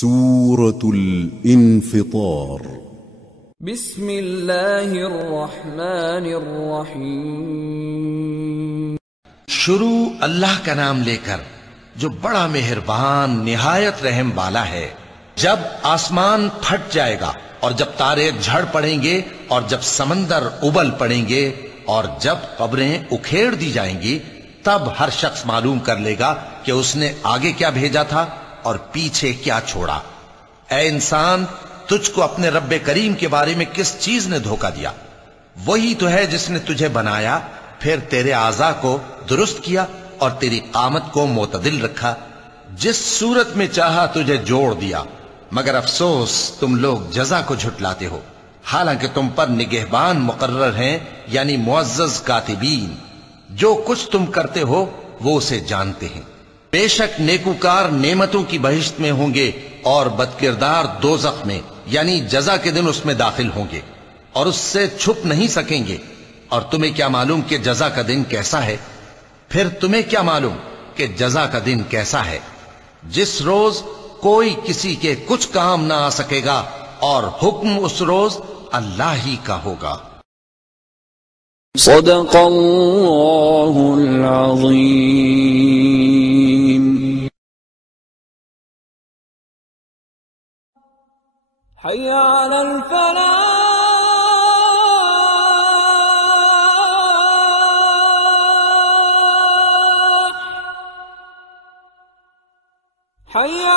सूरतुल इन्फितार। बिस्मिल्लाहिर्रहमानिर्रहीम। शुरू अल्लाह का नाम लेकर जो बड़ा मेहरबान निहायत रहम वाला है। जब आसमान फट जाएगा और जब तारे झड़ पड़ेंगे और जब समंदर उबल पड़ेंगे और जब कब्रें उखेड़ दी जाएंगी, तब हर शख्स मालूम कर लेगा कि उसने आगे क्या भेजा था और पीछे क्या छोड़ा। ऐ इंसान, तुझको अपने रब्बे करीम के बारे में किस चीज ने धोखा दिया? वही तो है जिसने तुझे बनाया, फिर तेरे आज़ा को दुरुस्त किया और तेरी कामत को मोतदिल रखा। जिस सूरत में चाहा तुझे जोड़ दिया, मगर अफसोस तुम लोग जजा को झुटलाते हो, हालांकि तुम पर निगहबान मुकर्रर हैं, यानी मुअज़्ज़ज़ कातिबीन। जो कुछ तुम करते हो वो उसे जानते हैं। बेशक नेकूकार नेमतों की बहिश्त में होंगे और बदकिरदार दोज़ख में, यानी जजा के दिन उसमें दाखिल होंगे और उससे छुप नहीं सकेंगे। और तुम्हें क्या मालूम कि जजा का दिन कैसा है? फिर तुम्हें क्या मालूम कि जजा का दिन कैसा है? जिस रोज कोई किसी के कुछ काम ना आ सकेगा और हुक्म उस रोज अल्लाह ही का होगा। सदक़ल्लाहुल अज़ीम। हय्या अलल फलाह। हय्या